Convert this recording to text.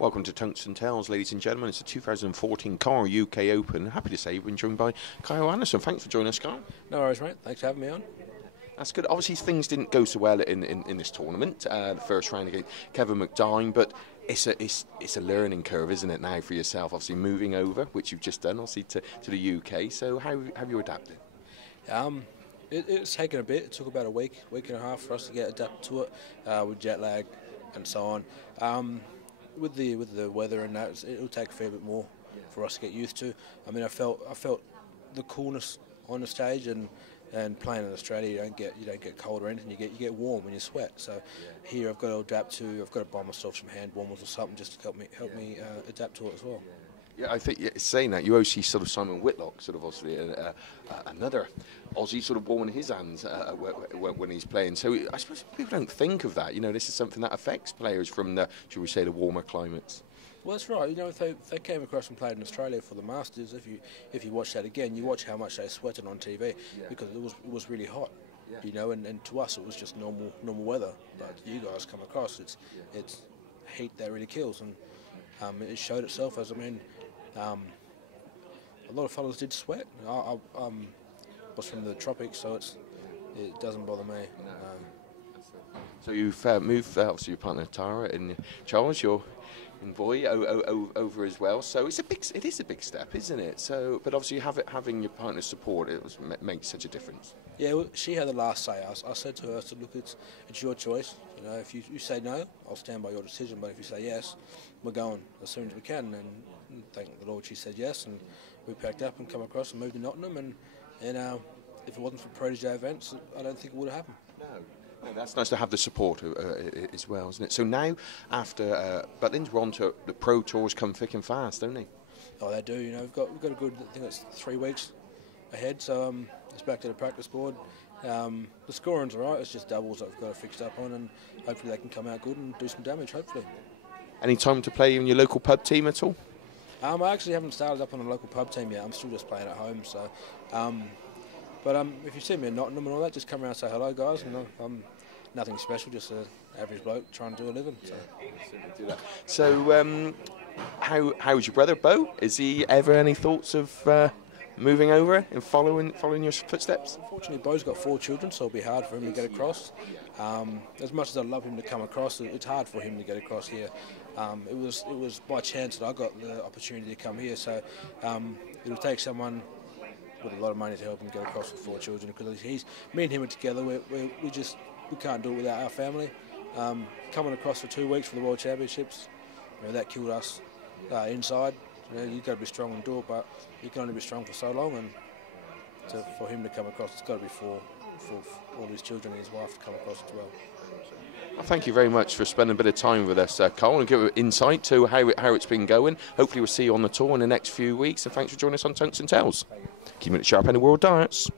Welcome to Tungsten Tales, ladies and gentlemen. It's the 2014 Car UK Open. Happy to say we've been joined by Kyle Anderson. Thanks for joining us, Kyle. No worries, mate. Thanks for having me on. That's good. Obviously, things didn't go so well in this tournament, the first round against Kevin McDine, but it's a learning curve, isn't it, now for yourself? Obviously, moving over, which you've just done, obviously, to the UK. So how have you adapted? It's taken a bit. It took about a week and a half for us to get adapted to it, with jet lag and so on. With the weather and that, it'll take a fair bit more for us to get used to. I mean, I felt the coolness on the stage, and playing in Australia, you don't get cold or anything. You get warm when you sweat. So here I've got to adapt to. I've got to buy myself some hand warmers or something just to help me adapt to it as well. Yeah, I think saying that, you also see sort of Simon Whitlock, sort of obviously another Aussie sort of warming his hands when he's playing. So I suppose people don't think of that. You know, this is something that affects players from the, should we say, the warmer climates. Well, that's right. You know, if they came across and played in Australia for the Masters, if you watch that again, you watch how much they sweated on TV because it was really hot. Yeah. You know, and to us it was just normal weather. But you guys come across, it's heat that really kills, and it showed itself as, I mean, a lot of fellas did sweat. I was from the tropics, so it doesn't bother me. So you've moved, obviously your partner Tara and Charles, your boy, over as well. So it is a big step, isn't it? So, but obviously having your partner's support, makes such a difference. Yeah, well, she had the last say. I said to her, look, it's your choice. You know, if you say no, I'll stand by your decision. But if you say yes, we're going as soon as we can. And thank the Lord, she said yes, and we packed up and come across and moved to Nottingham. And if it wasn't for Protege events, I don't think it would have happened. No, that's nice to have the support as well, isn't it? So now, after Butlins, we're on to the Pro Tours come thick and fast, don't they? Oh, they do. You know, we've got a good, I think it's 3 weeks ahead. So it's back to the practice board. The scoring's all right. It's just doubles that we've got to fix up on, and hopefully they can come out good and do some damage. Hopefully. Any time to play in your local pub team at all? I actually haven't started up on a local pub team yet. I'm still just playing at home. So, but if you see me in Nottingham and all that, just come around and say hello, guys. You know, I'm nothing special, just an average bloke trying to do a living. So, how's your brother, Bo? Is he ever any thoughts of moving over and following your footsteps? Unfortunately, Bo's got 4 children, so it'll be hard for him to get across. As much as I'd love him to come across, it's hard for him to get across here. It was by chance that I got the opportunity to come here, so it'll take someone with a lot of money to help him get across with 4 children, because me and him are together. We can't do it without our family. Coming across for 2 weeks for the World Championships, you know, that killed us inside. You know, you've got to be strong and do it, but you can only be strong for so long, and for him to come across, it's got to be for all his children and his wife to come across as well. Well, thank you very much for spending a bit of time with us, Cole, and give an insight to how it's been going. Hopefully we'll see you on the tour in the next few weeks, and thanks for joining us on Tungsten Tales. Keeping it sharp in the world darts.